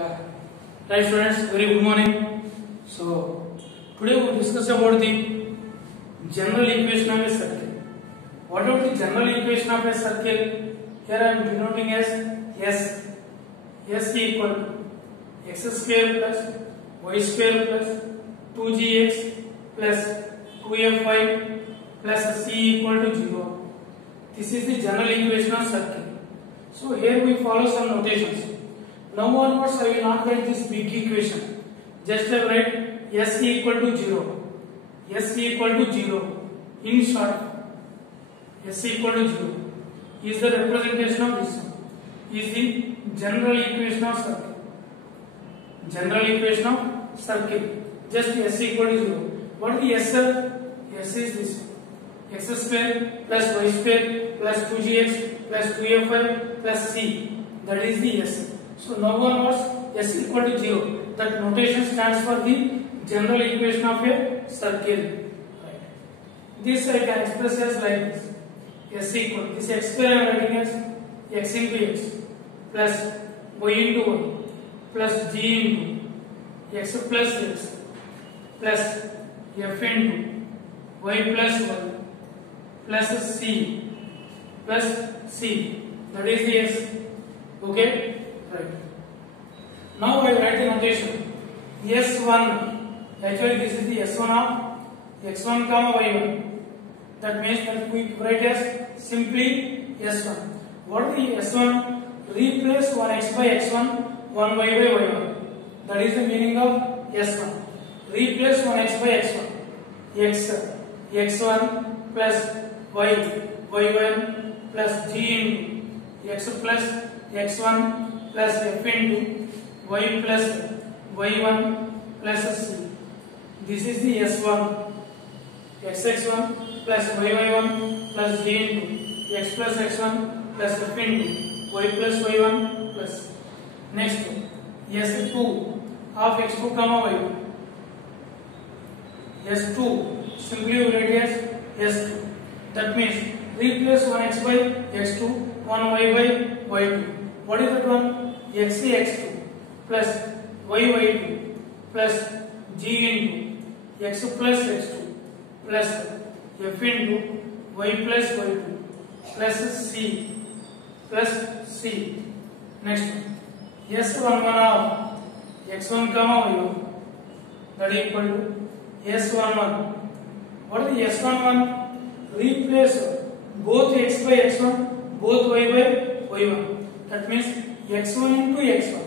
Yeah. Right, students. Very good morning. So today we will discuss about the general equation of a circle. What are the general equation of a circle? Here I am denoting as S. S equal to x square plus y square plus 2gx plus 2fy plus c equal to 0. This is the general equation of circle. So here we follow some notations. Now onwards I will not write this big equation. Just I write s equal to 0. S equal to 0. In short, s equal to 0 is the representation of this one. Is the general equation of circle. General equation of circle. Just s equal to 0. What is the s? S is this. X square plus y square plus 2gx plus 2fy plus c. That is the s. So now onwards s equal to 0. That notation stands for the general equation of a circle. Right. This I can express as like this. S equal this x square I am writing as x into x plus y into y plus g into x plus x plus f into y plus y plus c plus c. That is the s. Okay. Right. Now I write the notation S1. Actually, this is the S1 of x1 comma y1. That means that we write as simply S1. What is the S1? Replace 1x by x1, 1y by y1. That is the meaning of S1. Replace 1x by x1. X1 plus y, y1 plus g into x plus x1 plus f into y plus y1 plus c. This is the S1. Xx1 plus yy1 plus g into x plus x1 plus f into y plus y1 plus. Next, S2 of x2 comma y2. S2 simply we write as S2. That means replace 1x by x2, 1y by y2. What is that one? X x2 plus y y2 plus g into x plus x2 plus f into y plus y2 plus c plus c. Next, S11 of x1 comma y1, that is equal to S11. What is the S11? Replace both x by x1, both y by y1. That means x1 into x1,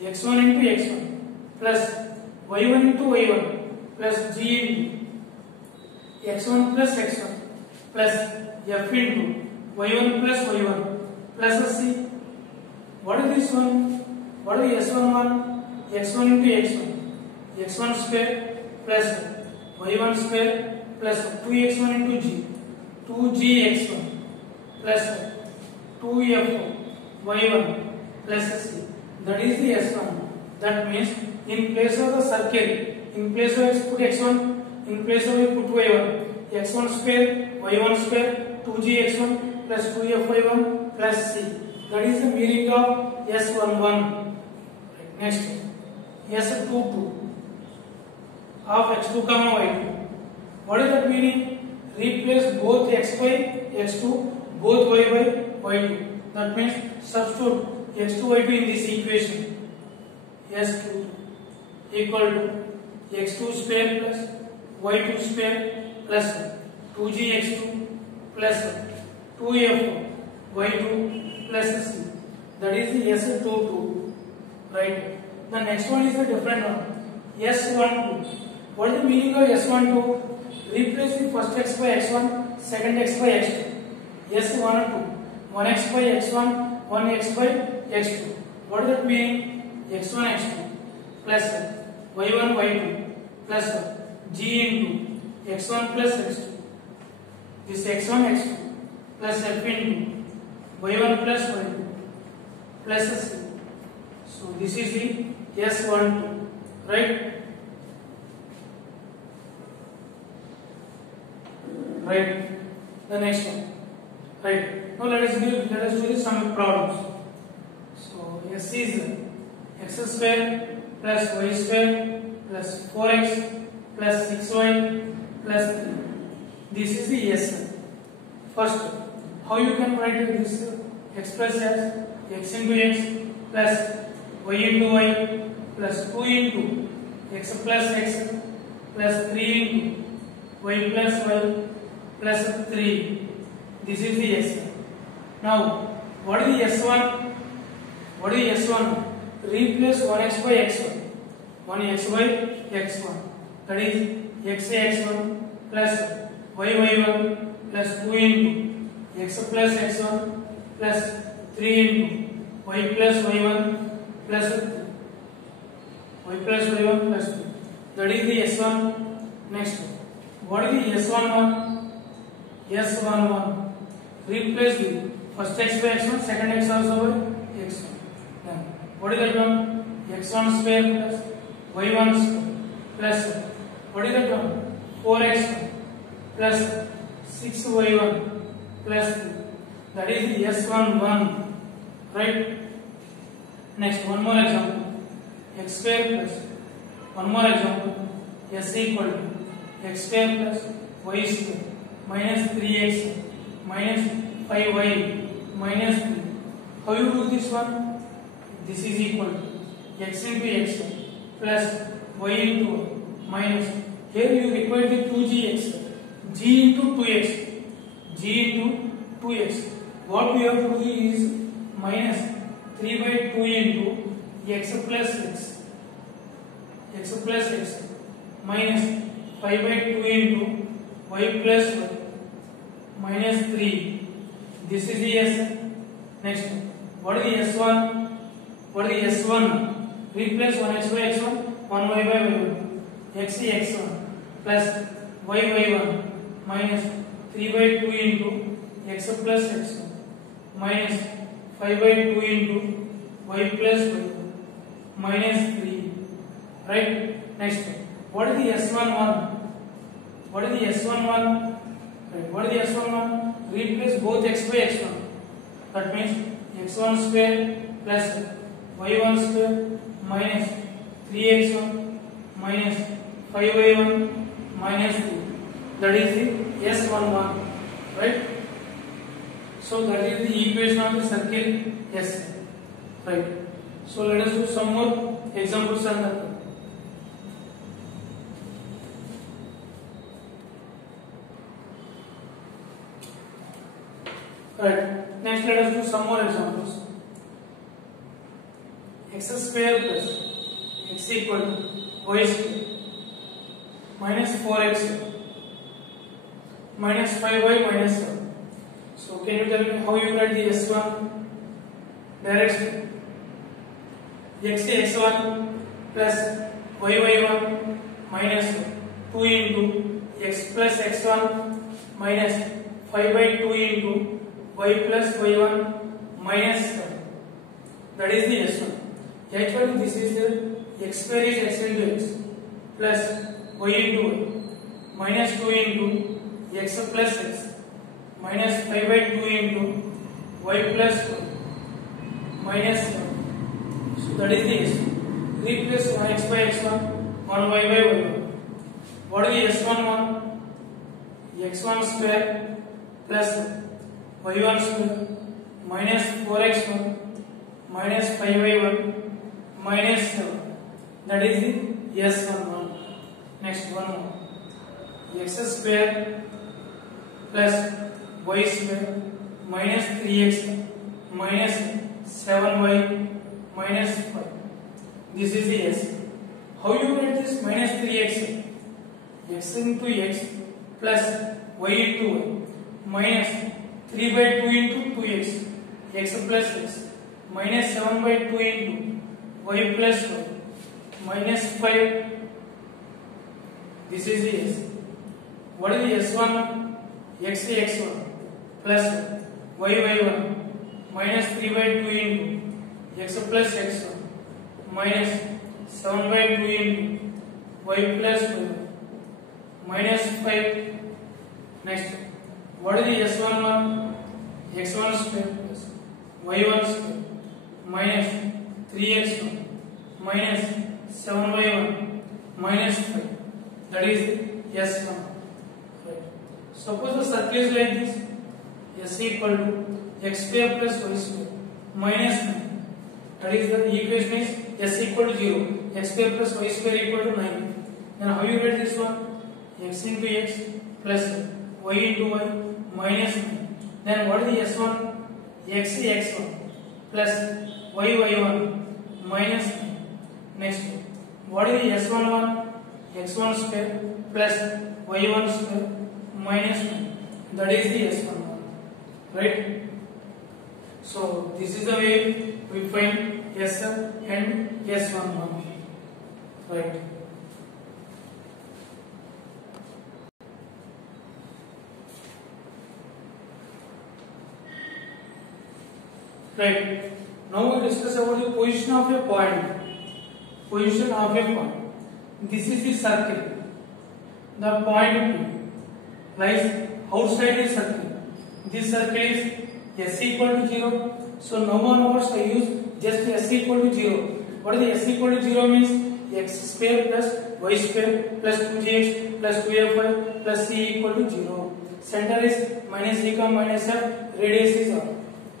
x1 into x1 plus y1 into y1 plus g into x1 plus x1 plus f into y1 plus y1 plus c. What is this one? What is S11? x1 into x1, x1 square plus y1 square plus 2x1 into g, 2gx1 plus 2f y1 plus c. That is the S1. That means in place of the circle, in place of x put x1, in place of y put y1, x1 square, y1 square, 2gx1 plus 2f y1 plus c. That is the meaning of S11. Next, S22 of x2 comma y2. What is that meaning? Replace both x by x2, both y by y2. That means substitute x2 y2 in this equation. S2 equal to x2 square plus y2 square plus 2gx2 plus 2f y2 plus c. That is the S22. Right. The next one is a different one. S12. What is the meaning of S12? Replace the first x by x1, second x by x2. S12. 1x by x1, 1x by x2. What does that mean? x1 x2 plus y1 y2 plus g into x1 plus x2. This x1 x2 plus f into y1 plus y2 plus c. So this is the S12. Right? Right. The next one. Right. Now let us do some problems. So S is x square plus y square plus 4x plus 6y plus 3. This is the S. First, how you can write this express as x into x plus y into y plus 2 into x plus x plus 3 into y plus y plus 3. This is the S. Now, what is the S1? What is the S1? Replace 1x by x1. 1x by x1. That is x1 plus y1 plus 2 into x plus x1 plus 3 into y plus y1 plus 3. Y plus y1 plus 2. That is the S1. Next, what is the S11? S11. Replace the first x by x1, second x also by x1. Then, what is that one? x1 square plus y1 square plus, what is that one? 4x plus 6y1 plus 2. That is the S11. Right? Next, one more example. X square plus, one more example. S equal to x square plus y square minus 3x minus 5y minus 3. How you do this one? This is equal to x into x plus y into y minus, here you require the 2gx, g into 2x, g into 2x. What we have to do is minus 3 by 2 into x plus x, x plus x minus 5 by 2 into y plus y minus 3. This is the S. Next, what is the S1? What is the S1? Replace 1x by x1, 1y by y1. X is x1 plus y y1 minus 3 by 2 into x plus x1 minus 5 by 2 into y plus y1 minus 3. Right? Next, what is the S11? What is the S11? Right. What is the S11? Replace both x by x1. That means x1 square plus y1 square minus 3x1 minus 5y1 minus 2. That is the S11. Right? So that is the equation of the circle S. Right? So let us do some more examples on that. Right. Next, let us do some more examples. X square plus x equal to y square minus 4x minus 5y minus 7. So, can you tell me how you write the S1? Direction. X x1 plus y1 minus 2 into x plus x1 minus 5 by 2 into y plus y1 minus 7. That is the S1. Actually, this is the x square is x into x plus y into y minus 2 into x plus x minus 5 by 2 into y plus y minus 7. So that is the S1. Replace 1x by x1, 1y by y1. What is the S11? x1 square plus y1 square minus 4x1 minus 5y1 minus 7. That is the S11. Next one more. X square plus y square minus 3x minus 7y minus 5. This is the S. How you write this minus 3x? X into x plus y into y minus 3 by 2 into 2x x plus x minus 7 by 2 into y plus y minus 5. This is the S. What is the S1? X x1 plus y y1 minus 3 by 2 into x plus x1 minus 7 by 2 into y plus y minus 5. Next, what is the S11? x1 square plus y1 square minus 3x1 minus 7y1 minus 5. That is S1. Right. Suppose the circle is like this. S equal to x square plus y square minus 9. That is the equation is S equal to 0. X square plus y square equal to 9. Then how you get this one? X into x plus y into y minus 9. Then what is the S1? X x1 plus y y1 minus 9. Next, what is the S11? X1 square plus y1 square minus 9. That is the S11. Right? So this is the way we find S1 and S11. Right? Right. Now we discuss about the position of a point. Position of a point. This is the circle. The point P lies outside the circle. This circle is S equal to 0. So now onwards I use just S equal to 0. What is the S equal to 0 means? X square plus y square plus 2gx plus 2fy plus c equal to 0. Center is minus c comma minus f. Radius is r.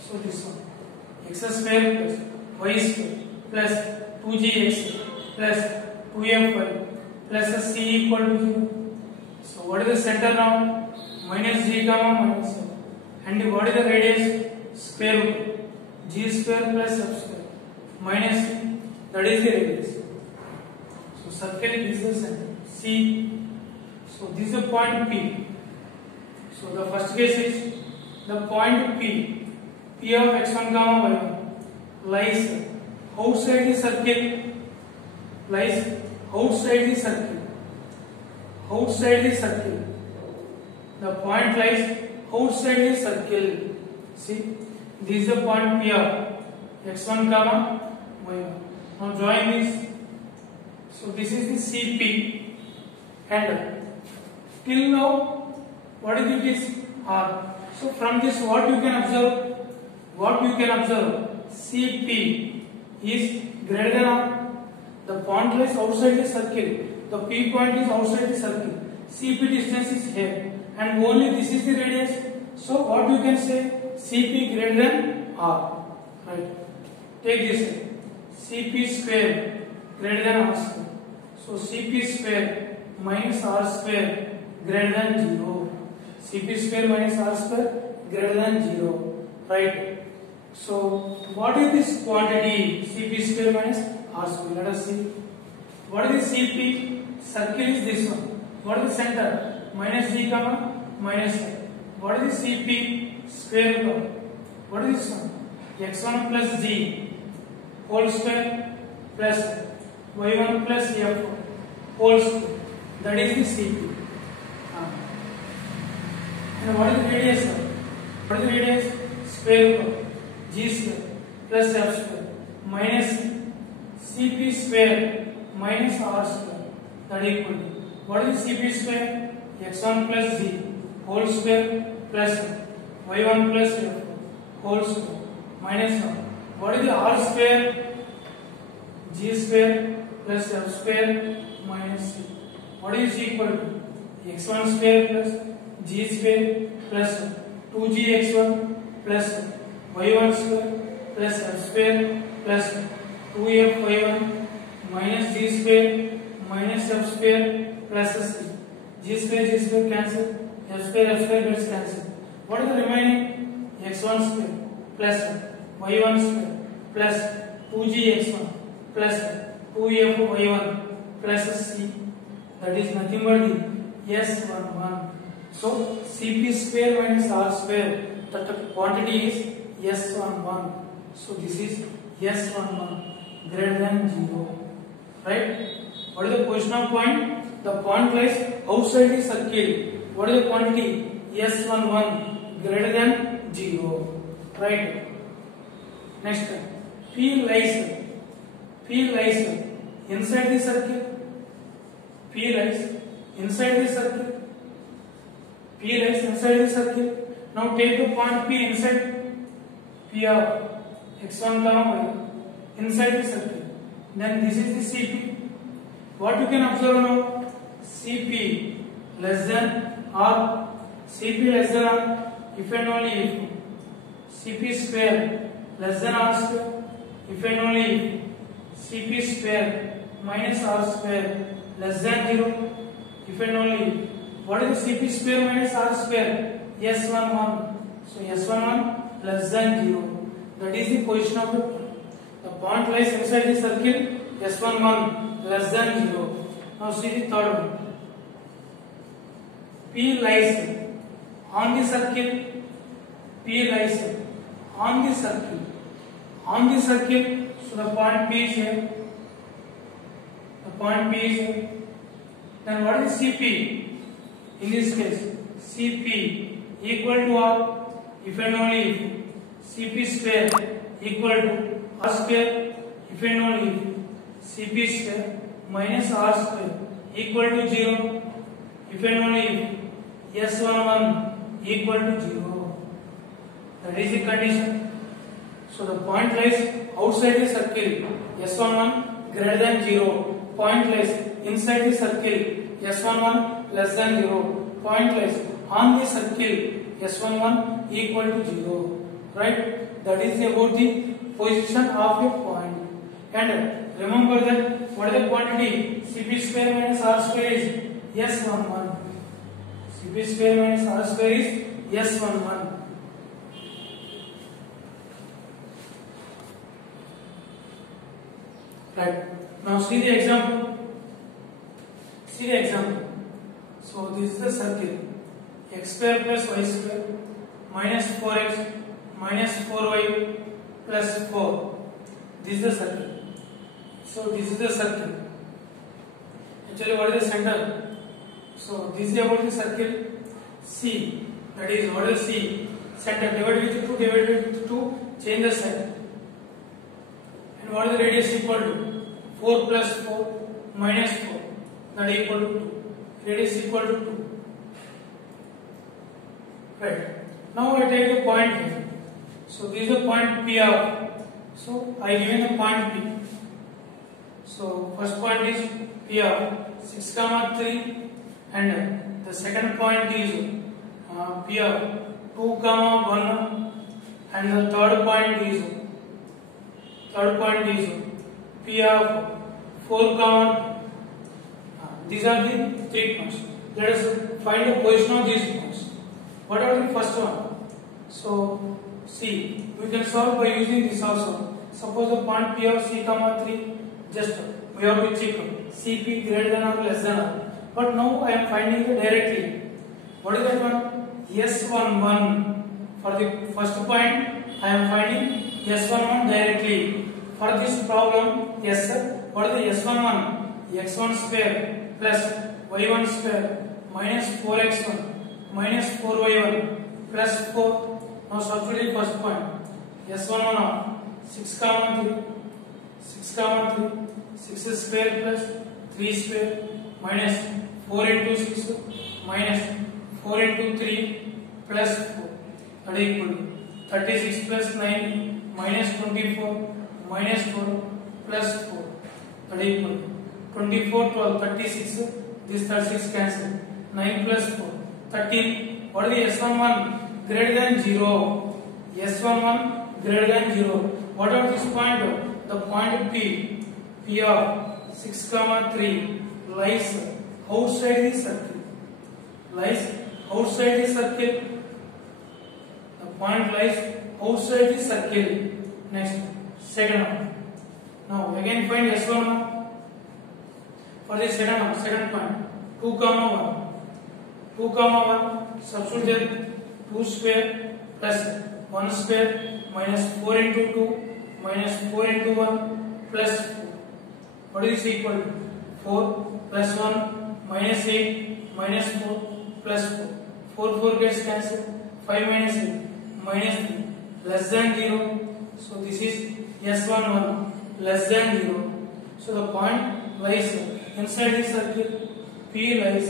So this one. X square plus y square plus 2gx plus 2fy plus c equal to 0. So what is the center now? Minus g comma minus f. And what is the radius? Square root g square plus f square minus c. That is the radius. So circle is the center C. So this is the point P. So the first case is the point P. P of x1 comma y1 lies outside the circle. Lies outside the circle. Outside the circle. The point lies outside the circle. See, this is the point P of x1 comma y1. Now join this. So this is the CP, and till now what is it is R. So from this what you can observe? What you can observe? CP is greater than R. The point lies outside the circle. The P point is outside the circle. CP distance is here, and only this is the radius. So what you can say? CP greater than R. Right? Take this. CP square greater than R square. So CP square minus R square greater than 0. CP square minus R square greater than 0. Right? So what is this quantity? CP square minus R square. Let us see. What is the CP? Circle is this one. What is the center? Minus g comma minus f. What is the CP square root of? What is this one? x1 plus g whole square plus y1 plus f whole square. That is the CP. And what is the radius? What is the radius? Square root of g square plus f square minus CP square minus r square. That equal to what is the CP square? x1 plus g whole square plus y1 plus f whole square minus 1. What is the r square? G square plus f square minus c. What is equal to? x1 square plus g square plus 2gx1 plus y1 square plus f square plus 2fy1 minus g square minus f square plus c. G square cancel. F square gets cancelled. What is the remaining? x1 square plus y1 square plus 2gx1 plus 2fy1 plus c. That is nothing but the S11. So CP square minus R square, that quantity is S11. So this is S11 greater than 0. Right? What is the position of point? The point lies outside the circle. What is the quantity? S11 greater than 0. Right? Next, P lies inside the circle. P lies inside the circle. P lies inside the circle. Now take the point P inside P of x1 comma y inside the circle. Then this is the CP. What you can observe now? CP less than or CP less than or if and only if CP square less than R square, if and only if CP square minus R square less than 0, if and only if. What is the CP square minus R square? S11. So S11 less than 0. That is the position of the point. The point lies inside the circle S11 less than 0. Now see the third one. P lies on the circle. P lies on the circle. On the circle. So the point P is here. The point P is here. Then what is CP? In this case, CP equal to R if and only if CP square equal to R square if and only if CP square minus R square equal to 0 if and only if S11 equal to 0. That is the condition. So the point lies outside the circle S11 greater than 0. Point lies inside the circle S11 less than 0. Point lies on the circle S11 equal to 0. Right? That is about the position of a point. And remember that what is the quantity? CP square minus R square is S11. CP square minus R square is S11. Right. Now see the example. See the example. So this is the circle. X square plus y square minus 4x minus 4y plus 4. This is the circle. So this is the circle. Actually, what is the center? So this is about the circle C. That is what is C? Center divided with 2, divided with 2, change the sign. And what is the radius equal to? 4 plus 4 minus 4. That is equal to 2. Radius equal to 2. Right. Now I take the point here. So this is the point P of. So I given the point P. So first point is P of 6, 3 and the second point is P of 2, 1 and the third point is P of 4, these are the 3 points. Let us find the position of these points. What are the first one? So see, we can solve by using this also. Suppose the point P of C, 3, just we have to check CP greater than or less than R. But now I am finding it directly. What is that one? S11. For the first point, I am finding S11 directly. For this problem, yes sir. What is the S11? X1 square plus Y1 square minus 4x1 minus 4y1 plus 4. Now substitute first point. S11 of 6, 6 square plus 3 square minus 4 into 6 minus 4 into 3 plus 4. That is equal to 36 plus 9 minus 24 minus 4 plus 4. That is equal to 24, 12, 36. This 36 cancel. 9 plus 4, 13. What is the S11? Greater than 0. S11 greater than 0. What are this point? The point P. P of 6, 3 lies outside the circle. Lies outside the circle. The point lies outside the circle. Next, second one. Now again find S11. For the second point, 2, 1. 2, 1. Substitute there. 2 square plus 1 square minus 4 into 2 minus 4 into 1 plus 4. What is this equal to? 4 plus 1 minus 8 minus 4 plus 4. 4 gets cancelled. 5 minus 8 minus 3 less than 0. So this is S11 less than 0. So the point lies inside the circle. P lies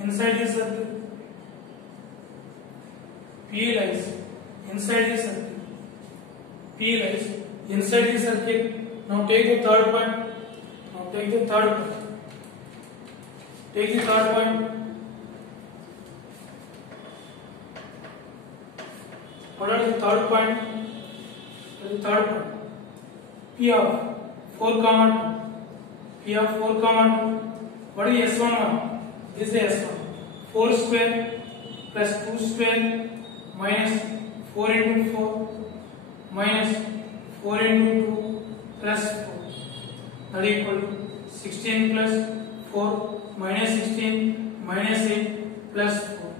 inside the circle. P lies inside the circle. P lies inside the circle. Now take the third point. Now take the third point. Take the third point. What are the third point? The third point. P of 4 comma 2. P of 4 comma 2. What is S11? This is S1. 4 square plus 2 square minus 4 into 4 minus 4 into 2 plus 4. That is equal to 16 plus 4 minus 16 minus 8 plus 4.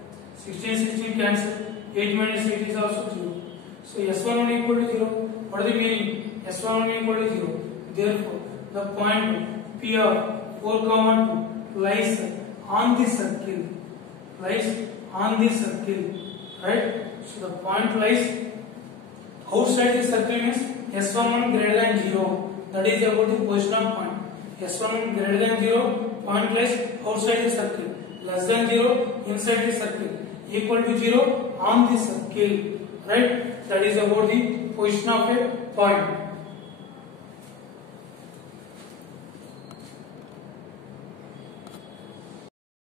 16 cancel. 8 minus 8 is also 0. So S11 equal to 0. What is the meaning? S11 equal to 0. Therefore, the point P of 4 comma 2 lies on the circle. Lies on the circle. Right? So the point lies outside the circle means S11 greater than 0. That is about the position of point. S11 greater than 0, point lies outside the circle. Less than 0, inside the circle. Equal to 0 on the circle. Right? That is about the position of a point.